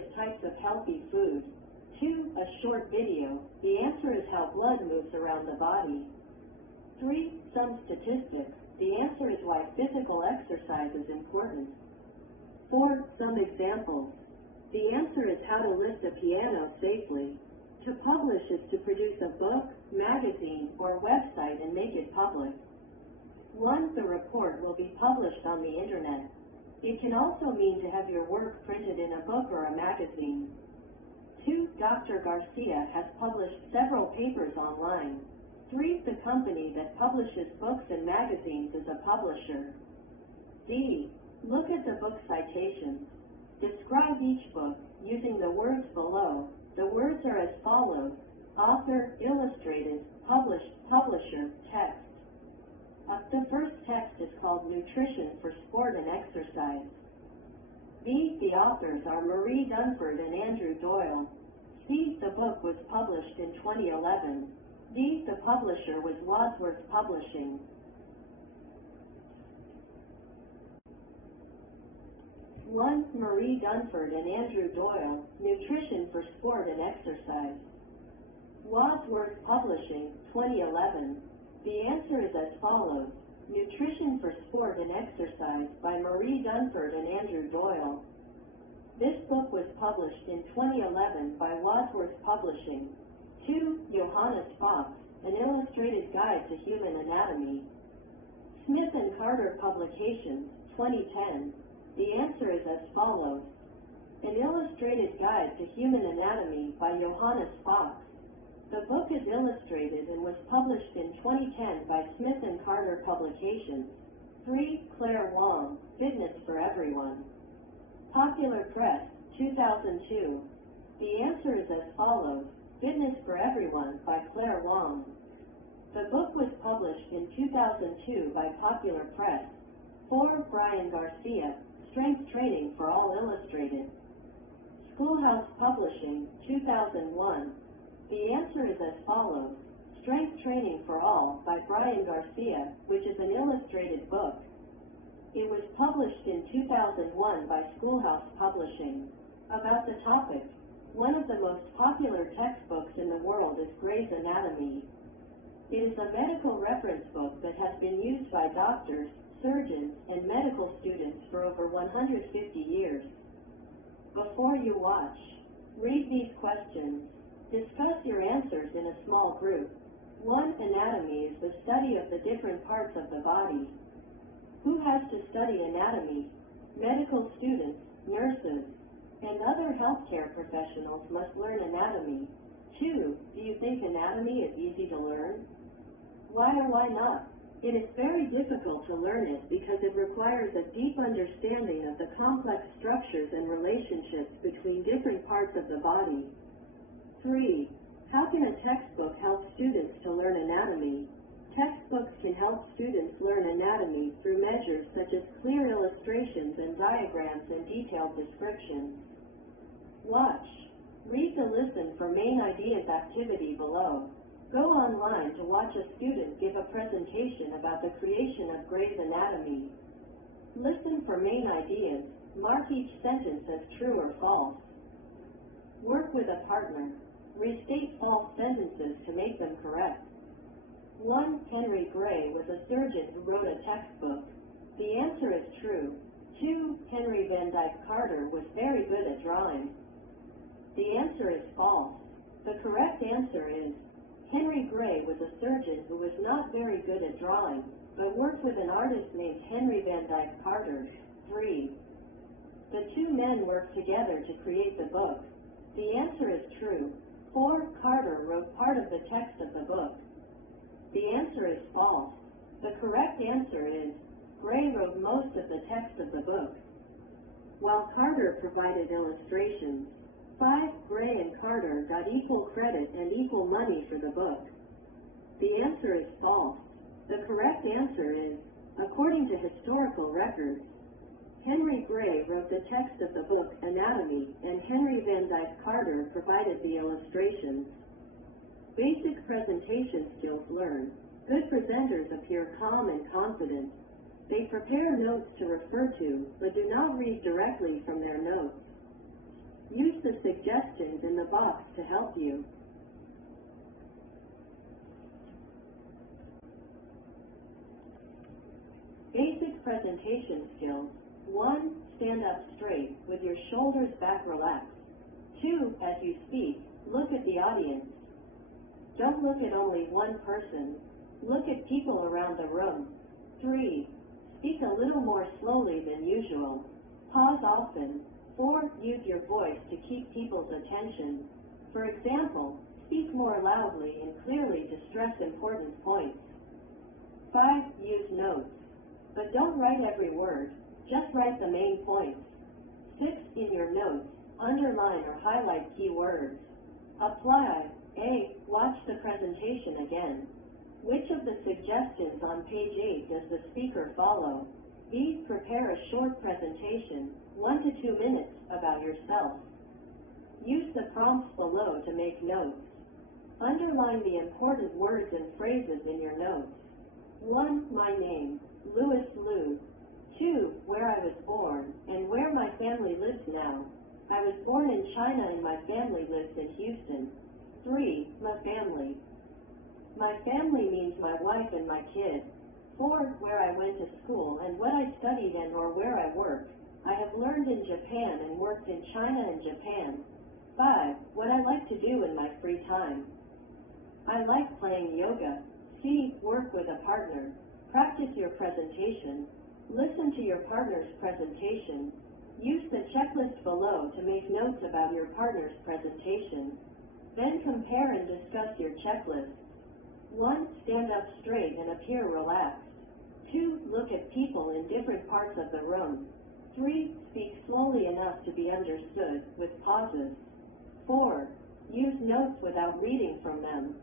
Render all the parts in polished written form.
is types of healthy food. 2. A short video. The answer is how blood moves around the body. 3. Some statistics. The answer is why physical exercise is important. 4. Some examples. The answer is how to lift a piano safely. To publish is to produce a book, magazine, or website and make it public. 1. The report will be published on the internet. It can also mean to have your work printed in a book or a magazine. 2. Dr. Garcia has published several papers online. 3. The company that publishes books and magazines is a publisher. D. Look at the book citations. Describe each book using the words below. The words are as follows: author, illustrated, published, publisher, text. The first text is called Nutrition for Sport and Exercise. B. The authors are Marie Dunford and Andrew Doyle. C. The book was published in 2011. D. The publisher was Wadsworth Publishing. 1. Marie Dunford and Andrew Doyle, Nutrition for Sport and Exercise. Wadsworth Publishing, 2011. The answer is as follows: Nutrition for Sport and Exercise by Marie Dunford and Andrew Doyle. This book was published in 2011 by Wadsworth Publishing. 2. Johannes Fox, An Illustrated Guide to Human Anatomy. Smith and Carter Publications, 2010. The answer is as follows: An Illustrated Guide to Human Anatomy by Johannes Fox. The book is illustrated and was published in 2010 by Smith and Carter Publications. 3. Claire Wong, Fitness for Everyone. Popular Press, 2002. The answer is as follows: Fitness for Everyone by Claire Wong. The book was published in 2002 by Popular Press. 4. Brian Garcia, Strength Training for All Illustrated. Schoolhouse Publishing, 2001. The answer is as follows: Strength Training for All by Brian Garcia, which is an illustrated book. It was published in 2001 by Schoolhouse Publishing. About the topic: one of the most popular textbooks in the world is Gray's Anatomy. It is a medical reference book that has been used by doctors, surgeons, and medical students for over 150 years. Before you watch, read these questions. Discuss your answers in a small group. 1. Anatomy is the study of the different parts of the body. Who has to study anatomy? Medical students, nurses, and other healthcare professionals must learn anatomy. 2. Do you think anatomy is easy to learn? Why or why not? It is very difficult to learn it because it requires a deep understanding of the complex structures and relationships between different parts of the body. 3. How can a textbook help students to learn anatomy? Textbooks can help students learn anatomy through measures such as clear illustrations and diagrams and detailed descriptions. Watch. Read the Listen for Main Ideas activity below. Go online to watch a student give a presentation about the creation of Gray's Anatomy. Listen for main ideas. Mark each sentence as true or false. Work with a partner. Restate false sentences to make them correct. 1. Henry Gray was a surgeon who wrote a textbook. The answer is true. 2. Henry Van Dyke Carter was very good at drawing. The answer is false. The correct answer is Henry Gray was a surgeon who was not very good at drawing, but worked with an artist named Henry Van Dyke Carter. 3. The two men worked together to create the book. The answer is true. 4. Carter wrote part of the text of the book. The answer is false. The correct answer is Gray wrote most of the text of the book, while Carter provided illustrations. 5. Gray and Carter got equal credit and equal money for the book. The answer is false. The correct answer is, according to historical records, Henry Gray wrote the text of the book Anatomy, and Henry Van Dyke Carter provided the illustrations. Basic presentation skills learned. Good presenters appear calm and confident. They prepare notes to refer to, but do not read directly from their notes. Use box to help you. Basic presentation skills. 1. Stand up straight with your shoulders back relaxed. 2. As you speak, look at the audience. Don't look at only one person. Look at people around the room. 3. Speak a little more slowly than usual. Pause often. 4. Use your voice to keep people's attention. For example, speak more loudly and clearly to stress important points. 5. Use notes. But don't write every word, just write the main points. 6. In your notes, underline or highlight key words. Apply. A. Watch the presentation again. Which of the suggestions on page 8 does the speaker follow? B. Prepare a short presentation, 1 to 2 minutes, about yourself. Use the prompts below to make notes. Underline the important words and phrases in your notes. 1. My name, Louis Liu. 2. Where I was born and where my family lives now. I was born in China and my family lives in Houston. 3. My family. My family means my wife and my kids. 4. Where I went to school and what I studied and or where I work. I have learned in Japan and worked in China and Japan. 5. What I like to do in my free time. I like playing yoga. C. Work with a partner. Practice your presentation. Listen to your partner's presentation. Use the checklist below to make notes about your partner's presentation. Then compare and discuss your checklist. 1. Stand up straight and appear relaxed. 2. Look at people in different parts of the room. 3. Speak slowly enough to be understood, with pauses. 4. Use notes without reading from them.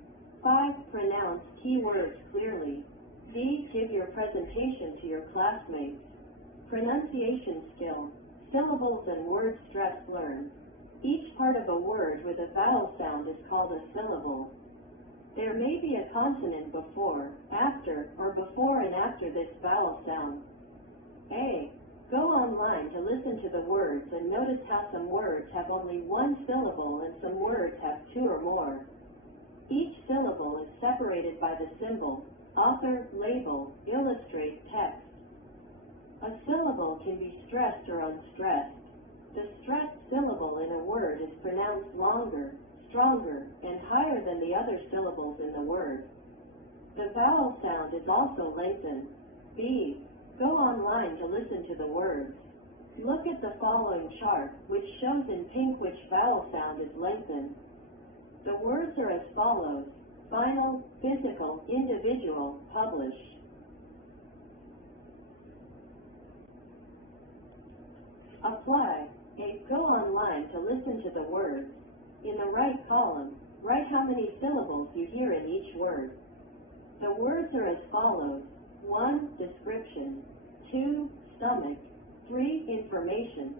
5. Pronounce key words clearly. D. Give your presentation to your classmates. Pronunciation skill. Syllables and word stress learned. Each part of a word with a vowel sound is called a syllable. There may be a consonant before, after, or before and after this vowel sound. A. Go online to listen to the words and notice how some words have only one syllable and some words have 2 or more. Each syllable is separated by the symbol, author, label, illustrate, text. A syllable can be stressed or unstressed. The stressed syllable in a word is pronounced longer, stronger, and higher than the other syllables in the word. The vowel sound is also lengthened. B. Go online to listen to the words. Look at the following chart, which shows in pink which vowel sound is lengthened. The words are as follows: final, physical, individual, published. Apply. A. Go online to listen to the words. In the right column, write how many syllables you hear in each word. The words are as follows: 1. Description. 2. Stomach. 3. Information.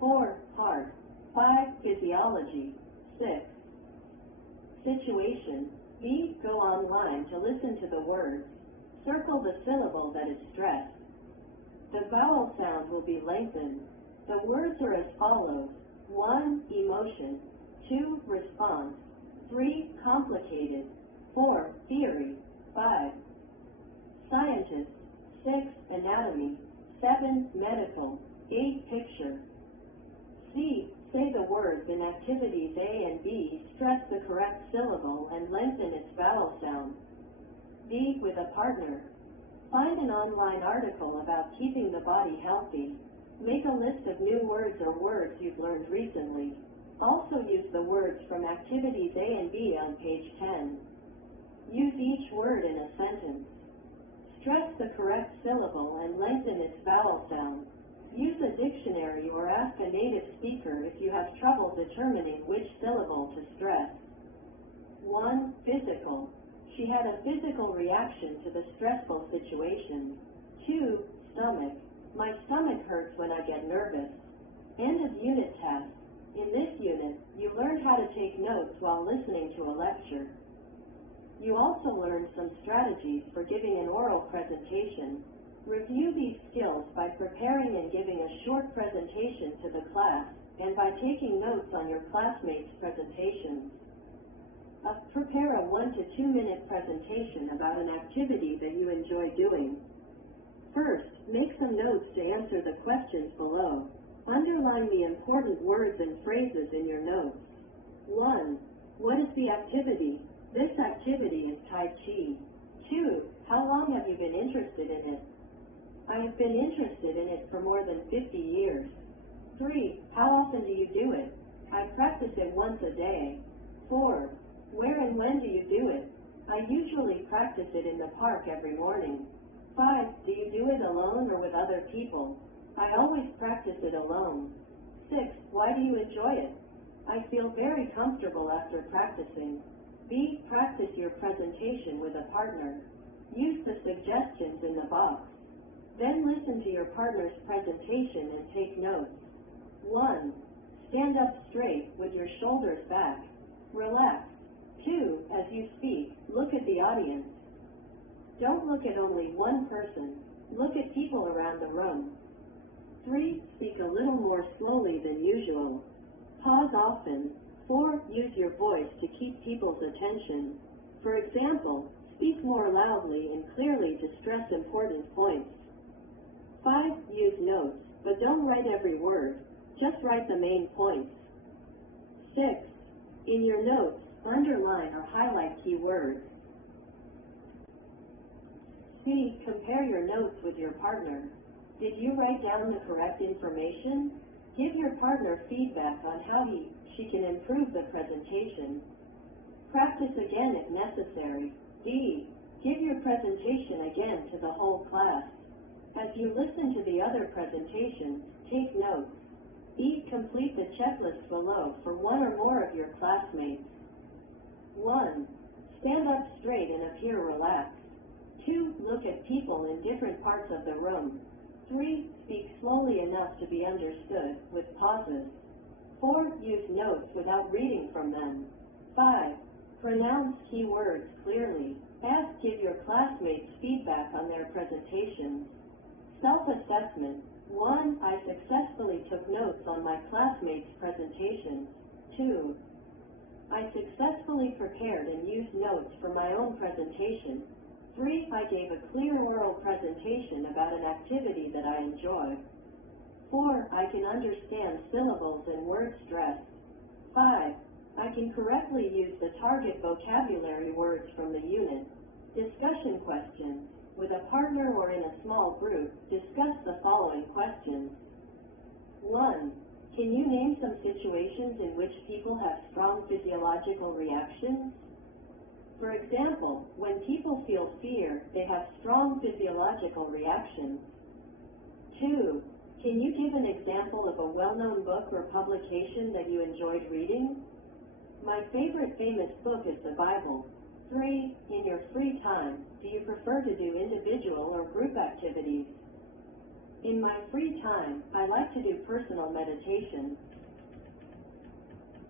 4. Heart. 5. Physiology. 6. Situation. B. Go online to listen to the words. Circle the syllable that is stressed. The vowel sound will be lengthened. The words are as follows: 1. Emotion. 2. Response. 3. Complicated. 4. Theory. 5. Scientist. 6. Anatomy. 7. Medical. 8. Picture. C. Say the words in activities A and B, stress the correct syllable and lengthen its vowel sound. D. With a partner. Find an online article about keeping the body healthy. Make a list of new words or words you've learned recently. Also use the words from activities A and B on page 10. Use each word in a sentence. Stress the correct syllable and lengthen its vowel sound. Use a dictionary or ask a native speaker if you have trouble determining which syllable to stress. 1. Physical. She had a physical reaction to the stressful situation. 2. Stomach. My stomach hurts when I get nervous. End of unit test. In this unit, you learned how to take notes while listening to a lecture. You also learned some strategies for giving an oral presentation. Review these skills by preparing and giving a short presentation to the class and by taking notes on your classmates' presentations. Prepare a 1 to 2 minute presentation about an activity that you enjoy doing. First, make some notes to answer the questions below. Underline the important words and phrases in your notes. 1. What is the activity? This activity is Tai Chi. 2. How long have you been interested in it? I have been interested in it for more than 50 years. 3. How often do you do it? I practice it once a day. 4. Where and when do you do it? I usually practice it in the park every morning. 5. Do you do it alone or with other people? I always practice it alone. 6. Why do you enjoy it? I feel very comfortable after practicing. B. Practice your presentation with a partner. Use the suggestions in the box. Then listen to your partner's presentation and take notes. 1. Stand up straight with your shoulders back. Relax. 2. As you speak, look at the audience. Don't look at only one person. Look at people around the room. 3. Speak a little more slowly than usual. Pause often. 4. Use your voice to keep people's attention. For example, speak more loudly and clearly to stress important points. 5. Use notes, but don't write every word. Just write the main points. 6. In your notes, underline or highlight key words. C. Compare your notes with your partner. Did you write down the correct information? Give your partner feedback on how she can improve the presentation. Practice again if necessary. D. Give your presentation again to the whole class. As you listen to the other presentations, take notes. E. Complete the checklist below for one or more of your classmates. 1. Stand up straight and appear relaxed. 2. Look at people in different parts of the room. 3. Speak slowly enough to be understood, with pauses. 4. Use notes without reading from them. 5. Pronounce key words clearly. Give your classmates feedback on their presentations. Self-assessment. 1. I successfully took notes on my classmates' presentations. 2. I successfully prepared and used notes for my own presentation. 3. I gave a clear oral presentation about an activity that I enjoy. 4. I can understand syllables and word stress. 5. I can correctly use the target vocabulary words from the unit. Discussion questions. With a partner or in a small group, discuss the following questions. 1. Can you name some situations in which people have strong physiological reactions? For example, when people feel fear, they have strong physiological reactions. 2. Can you give an example of a well-known book or publication that you enjoyed reading? My favorite famous book is the Bible. 3. In your free time, do you prefer to do individual or group activities? In my free time, I like to do personal meditation.